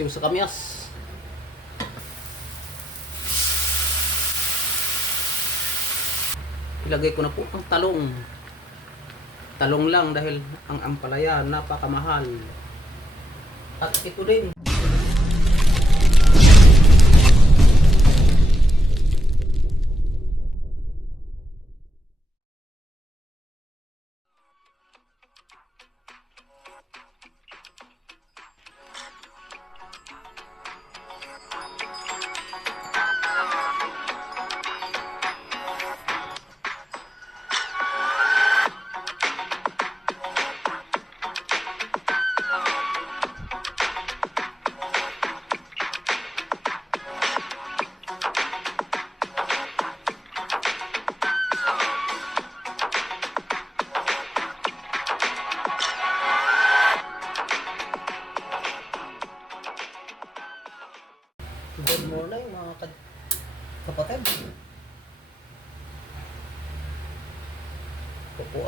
Paksiw sa kamyas. Ilagay ko na po ang talong. Talong lang dahil ang ampalaya napakamahal. At ito din.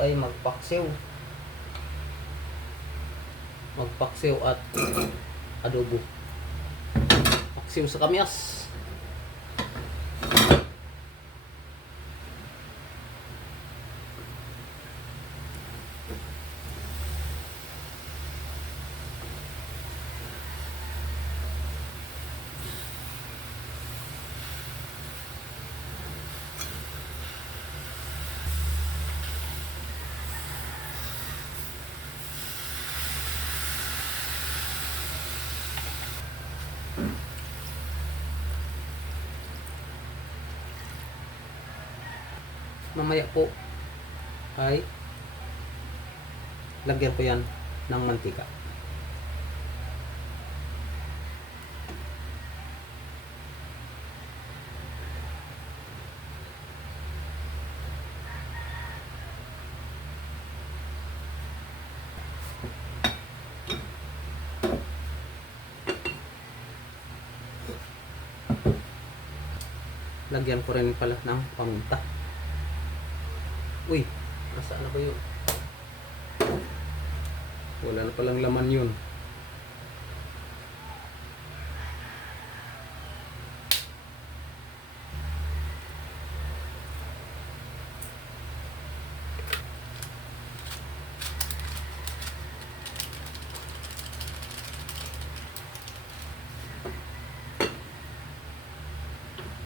Ay magpaksiw. Magpaksiw at adobo. Paksiw sa kamyas. Mamaya po ay lagyan ko yan ng mantika. Lagyan ko rin pala ng pamunta. Uy, nasaan na ba yun? Wala na palang laman yun.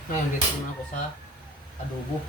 Ngayon, dito na ako sa adobo.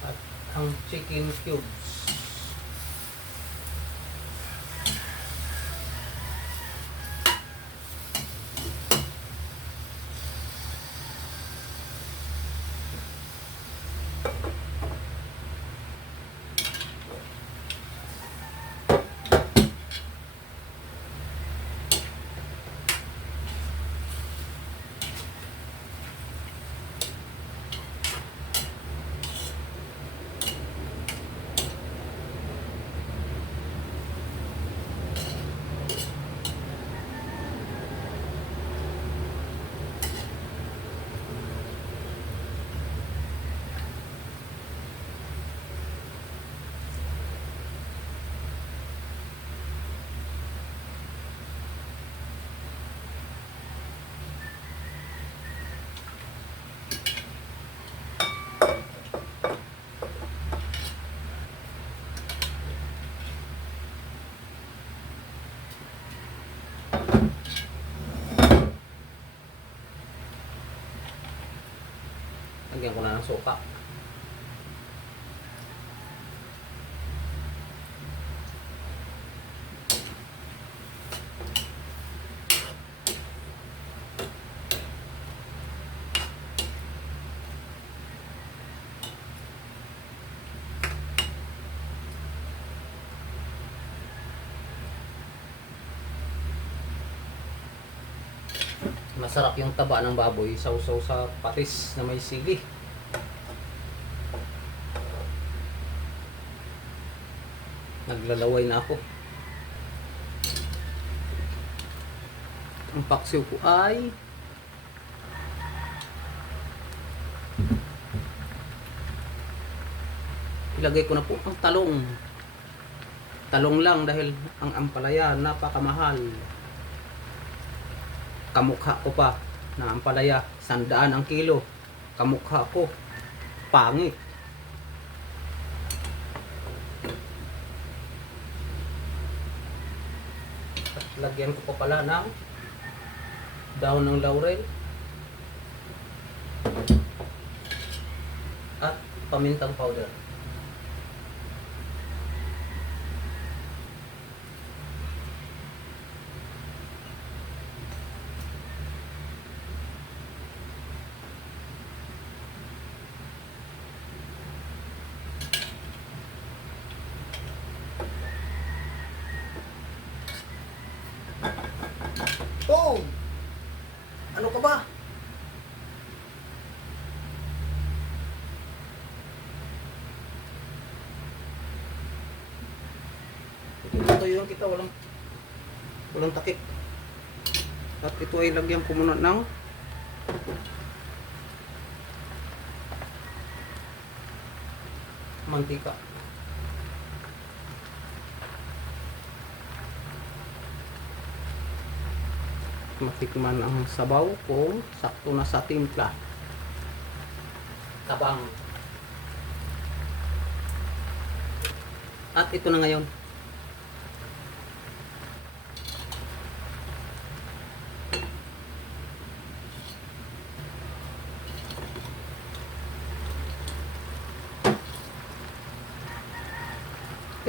At ang chicken cubes. Lagyan ko na ng suka. Masarap yung taba ng baboy, sausaw sa patis na may sili. Naglalaway na ako. Ang paksiw ko ay ilagay ko na po ang talong. Talong lang dahil ang ampalaya napakamahal. Kamukha ko pa na ampalaya, sandaan ang kilo. Kamukha ko, pangit. Lagyan ko pa pala ng dahon ng laurel at pamintang powder. Tutuyuan kita, walang walang takip. At ito ay lagyan ko muna ng mantika. matikman ang sabaw kung sakto na sa timpla. Tabang. At ito na ngayon.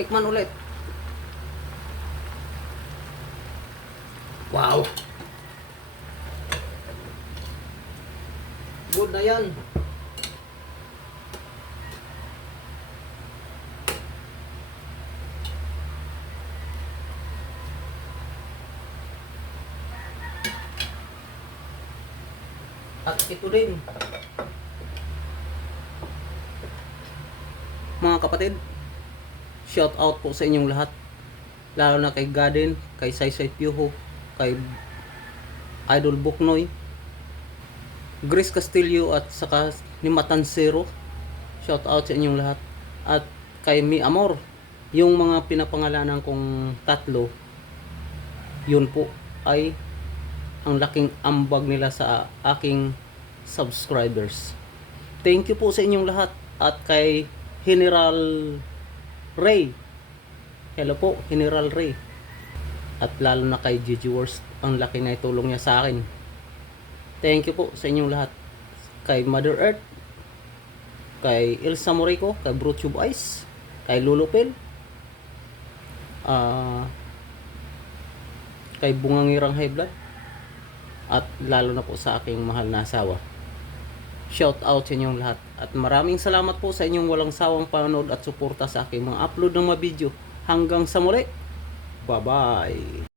Tikman ulit. Wow! Good na yan. At ito din. Mga kapatid, shout out po sa inyong lahat. Lalo na kay Gaden, kay Saysay Piuho, kay Idol Buknoy, Grace Castillo at saka ni Matansero. Shout out sa inyong lahat. At kay Mi Amor, yung mga pinapangalanan kong tatlo, yun po ay ang laking ambag nila sa aking subscribers. Thank you po sa inyong lahat at kay General Ray. Hello po, General Ray. At lalo na kay Gigi Worst, ang laki na itulong niya sa akin. Thank you po sa inyong lahat. Kay Mother Earth, kay Elsa Morico, kay Brutube Ice, kay Lulupil, ah kay Bungangirang High Blood, at lalo na po sa aking mahal na asawa. Shout out sa inyong lahat. At maraming salamat po sa inyong walang sawang panonood at suporta sa aking mga upload ng mga video. Hanggang sa muli. Bye-bye.